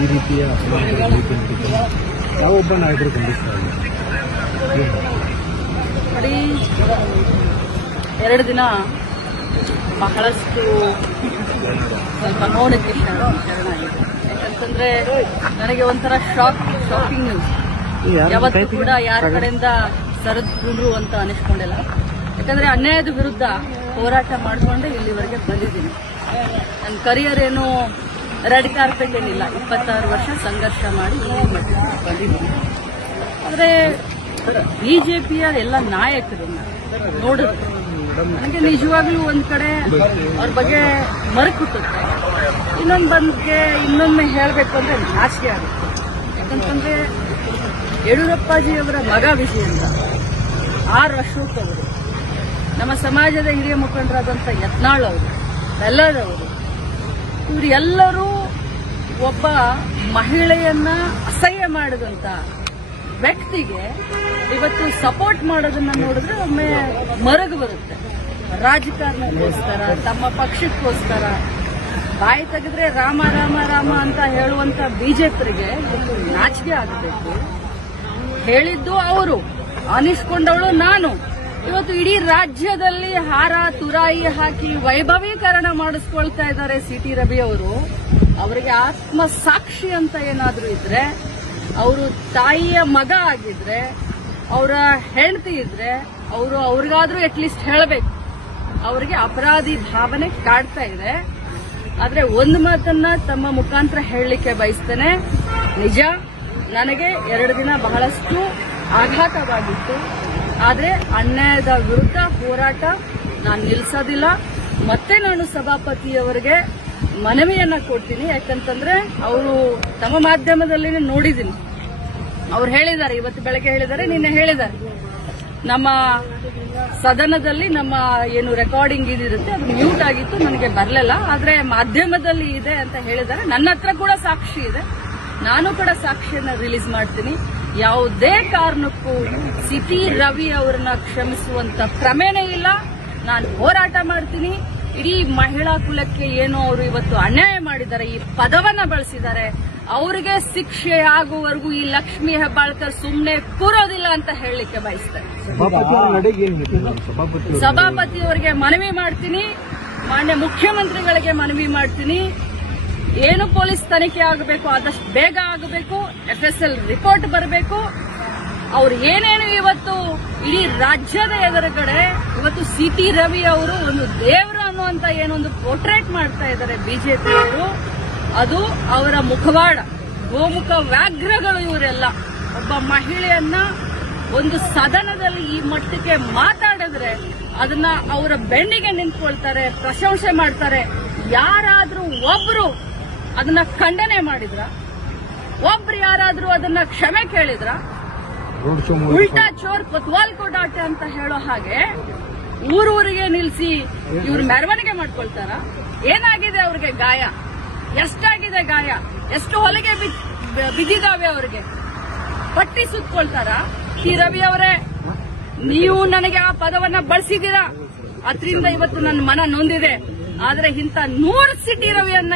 ಈ ರೀತಿಯ ಯಾವೊಬ್ಬ ನಾಯಕರು ಖಂಡಿಸ್ತಾ ಬರೀ 2 ದಿನ ಬಹಳಷ್ಟು ಸ್ವಲ್ಪ ನೋಡಕ್ಕೆ ಶರಣ ಆಗಿದೆ. ಯಾಕಂತಂದ್ರೆ ನನಗೆ ಒಂಥರ ಶಾಕಿಂಗ್ ನ್ಯೂಸ್. ಯಾವತ್ತೂ ಕೂಡ ಯಾರ ಕಡೆಯಿಂದ ಸರಿದ್ರು ಅಂತ ಅನಿಸ್ಕೊಂಡಿಲ್ಲ. ಯಾಕಂದ್ರೆ ಅನ್ಯಾಯದ ವಿರುದ್ಧ ಹೋರಾಟ ಮಾಡಿಕೊಂಡೆ ಇಲ್ಲಿವರೆಗೆ ಬಂದಿದ್ದೀನಿ. ನನ್ನ ಕರಿಯರ್ ಏನು ರೆಡ್ ಕಾರ್ಪೆಟ್ ಏನಿಲ್ಲ. 26 ವರ್ಷ ಸಂಘರ್ಷ ಮಾಡಿ ಬಂದಿದ್ದೀನಿ. ಆದರೆ ಬಿಜೆಪಿಯ ಎಲ್ಲ ನಾಯಕರನ್ನ ನೋಡಿದ್ರೆ ನನಗೆ ನಿಜವಾಗ್ಲೂ ಒಂದ್ ಕಡೆ ಅವ್ರ ಬಗ್ಗೆ ಮರುಕುಟ್ಟುತ್ತೆ. ಇನ್ನೊಮ್ಮೆ ಹೇಳಬೇಕು ಅಂದ್ರೆ ನಾಚಿಕೆ ಆಗುತ್ತೆ. ಯಾಕಂತಂದ್ರೆ ಯಡಿಯೂರಪ್ಪಾಜಿಯವರ ಮಗ ವಿಜಯೇಂದ್ರ, ಆರ್ ಅಶೋಕ್ ಅವರು, ನಮ್ಮ ಸಮಾಜದ ಹಿರಿಯ ಮುಖಂಡರಾದಂಥ ಯತ್ನಾಳ್ ಅವರು, ಬೆಲ್ಲದವರು, ಇವರೆಲ್ಲರೂ ಒಬ್ಬ ಮಹಿಳೆಯನ್ನ ಅಸಹ್ಯ ಮಾಡಿದಂತ ವ್ಯಕ್ತಿಗೆ ಇವತ್ತು ಸಪೋರ್ಟ್ ಮಾಡೋದನ್ನ ನೋಡಿದ್ರೆ ಒಮ್ಮೆ ಮರಗು ಬರುತ್ತೆ. ರಾಜಕಾರಣಕ್ಕೋಸ್ಕರ, ತಮ್ಮ ಪಕ್ಷಕ್ಕೋಸ್ಕರ ಬಾಯಿ ತೆಗೆದ್ರೆ ರಾಮ ರಾಮ ರಾಮ ಅಂತ ಹೇಳುವಂತ ಬಿಜೆಪಿಗೆ ನಾಚಿಕೆ ಆಗಬೇಕು. ಹೇಳಿದ್ದು ಅವರು, ಅನಿಸ್ಕೊಂಡವಳು ನಾನು. ಇವತ್ತು ಇಡೀ ರಾಜ್ಯದಲ್ಲಿ ಹಾರ ತುರಾಯಿ ಹಾಕಿ ವೈಭವೀಕರಣ ಮಾಡಿಸ್ಕೊಳ್ತಾ ಇದ್ದಾರೆ ಸಿಟಿ ರವಿ ಅವರು. ಅವರಿಗೆ ಆತ್ಮ ಸಾಕ್ಷಿ ಅಂತ ಏನಾದ್ರೂ ಇದ್ರೆ, ಅವರು ತಾಯಿಯ ಮಗ ಆಗಿದ್ರೆ, ಅವರ ಹೆಂಡತಿ ಇದ್ರೆ ಅವ್ರಿಗಾದ್ರೂ ಅಟ್ಲೀಸ್ಟ್ ಹೇಳಬೇಕು. ಅವರಿಗೆ ಅಪರಾಧಿ ಭಾವನೆ ಕಾಡ್ತಾ ಇದೆ. ಆದ್ರೆ ಒಂದು ಮಾತನ್ನ ತಮ್ಮ ಮುಖಾಂತರ ಹೇಳಲಿಕ್ಕೆ ಬಯಸ್ತೇನೆ. ನಿಜ, ನನಗೆ 2 ದಿನ ಬಹಳಷ್ಟು ಆಘಾತವಾಗಿತ್ತು. ಆದ್ರೆ ಅನ್ಯಾಯದ ವಿರುದ್ಧ ಹೋರಾಟ ನಾನು ನಿಲ್ಲಿಸೋದಿಲ್ಲ. ಮತ್ತೆ ನಾನು ಸಭಾಪತಿಯವರಿಗೆ ಮನವಿಯನ್ನ ಕೊಡ್ತೀನಿ. ಯಾಕಂತಂದ್ರೆ ಅವರು ತಮ್ಮ ಮಾಧ್ಯಮದಲ್ಲಿ ನೋಡಿದ್ದೀನಿ, ಅವ್ರು ಹೇಳಿದ್ದಾರೆ, ಇವತ್ತು ಬೆಳಗ್ಗೆ ಹೇಳಿದ್ದಾರೆ, ನಿನ್ನೆ ಹೇಳಿದ್ದಾರೆ, ನಮ್ಮ ಸದನದಲ್ಲಿ ನಮ್ಮ ಏನು ರೆಕಾರ್ಡಿಂಗ್ ಇದಿರುತ್ತೆ ಅದು ಮ್ಯೂಟ್ ಆಗಿತ್ತು, ನನಗೆ ಬರಲಿಲ್ಲ, ಆದ್ರೆ ಮಾಧ್ಯಮದಲ್ಲಿ ಇದೆ ಅಂತ ಹೇಳಿದ್ದಾರೆ. ನನ್ನ ಹತ್ರ ಕೂಡ ಸಾಕ್ಷಿ ಇದೆ, ನಾನು ಕೂಡ ಸಾಕ್ಷಿಯನ್ನ ರಿಲೀಸ್ ಮಾಡ್ತೀನಿ. ಯಾವುದೇ ಕಾರಣಕ್ಕೂ ಸಿಟಿ ರವಿ ಅವರನ್ನ ಕ್ಷಮಿಸುವಂತ ಕ್ರಮೇನೇ ಇಲ್ಲ. ನಾನು ಹೋರಾಟ ಮಾಡ್ತೀನಿ. ಇಡೀ ಮಹಿಳಾ ಕುಲಕ್ಕೆ ಏನು ಅವರು ಇವತ್ತು ಅನ್ಯಾಯ ಮಾಡಿದ್ದಾರೆ, ಈ ಪದವನ್ನ ಬಳಸಿದ್ದಾರೆ, ಅವರಿಗೆ ಶಿಕ್ಷೆ ಆಗುವವರೆಗೂ ಈ ಲಕ್ಷ್ಮೀ ಹೆಬ್ಬಾಳ್ಕರ್ ಸುಮ್ಮನೆ ಕೂರೋದಿಲ್ಲ ಅಂತ ಹೇಳಲಿಕ್ಕೆ ಬಯಸ್ತಾರೆ. ಸಭಾಪತಿಯವರಿಗೆ ಮನವಿ ಮಾಡ್ತೀನಿ, ಮಾನ್ಯ ಮುಖ್ಯಮಂತ್ರಿಗಳಿಗೆ ಮನವಿ ಮಾಡ್ತೀನಿ. ಏನು ಪೊಲೀಸ್ ತನಿಖೆ ಆಗಬೇಕು ಆದಷ್ಟು ಬೇಗ ಆಗಬೇಕು. FSL ರಿಪೋರ್ಟ್ ಬರಬೇಕು. ಅವ್ರು ಏನೇನು ಇವತ್ತು ಇಡೀ ರಾಜ್ಯದ ಎದುರುಗಡೆ ಇವತ್ತು ಸಿಟಿ ರವಿ ಅವರು ಒಂದು ದೇವರು ಅನ್ನುವಂತ ಏನೊಂದು ಪೋರ್ಟ್ರೇಟ್ ಮಾಡ್ತಾ ಇದ್ದಾರೆ ಬಿಜೆಪಿಯವರು, ಅದು ಅವರ ಮುಖವಾಡ, ಗೋಮುಖ ವ್ಯಾಘ್ರಗಳು ಇವರೆಲ್ಲ. ಒಬ್ಬ ಮಹಿಳೆಯನ್ನ ಒಂದು ಸದನದಲ್ಲಿ ಈ ಮಟ್ಟಕ್ಕೆ ಮಾತಾಡಿದ್ರೆ ಅದನ್ನ ಅವರ ಬೆನ್ನಿಗೆ ನಿಂತ್ಕೊಳ್ತಾರೆ, ಪ್ರಶಂಸೆ ಮಾಡ್ತಾರೆ. ಯಾರಾದ್ರೂ ಒಬ್ರು ಅದನ್ನ ಖಂಡನೆ ಮಾಡಿದ್ರ? ಒಬ್ರು ಯಾರಾದ್ರೂ ಅದನ್ನ ಕ್ಷಮೆ ಕೇಳಿದ್ರ? ಉಲ್ಟಾ ಚೋರ್ ಕೊತ್ವಾಲ್ ಕೋ ಡಾಟೆ ಅಂತ ಹೇಳೋ ಹಾಗೆ ಊರೂರಿಗೆ ನಿಲ್ಲಿಸಿ ಇವ್ರು ಮೆರವಣಿಗೆ ಮಾಡ್ಕೊಳ್ತಾರ? ಏನಾಗಿದೆ ಅವ್ರಿಗೆ ಗಾಯ? ಎಷ್ಟಾಗಿದೆ ಗಾಯ? ಎಷ್ಟು ಹೊಲಿಗೆ ಬಿದ್ದಿದ್ದಾವೆ ಅವ್ರಿಗೆ? ಪಟ್ಟಿ ಸುತ್ಕೊಳ್ತಾರ? ಟಿ ರವಿ ಅವರೇ, ನೀವು ನನಗೆ ಆ ಪದವನ್ನ ಬಳಸಿದ್ದೀರಾ, ಅದರಿಂದ ಇವತ್ತು ನನ್ನ ಮನ ನೊಂದಿದೆ. ಆದ್ರೆ ಇಂಥ 100 ಸಿಟಿ ರವಿಯನ್ನ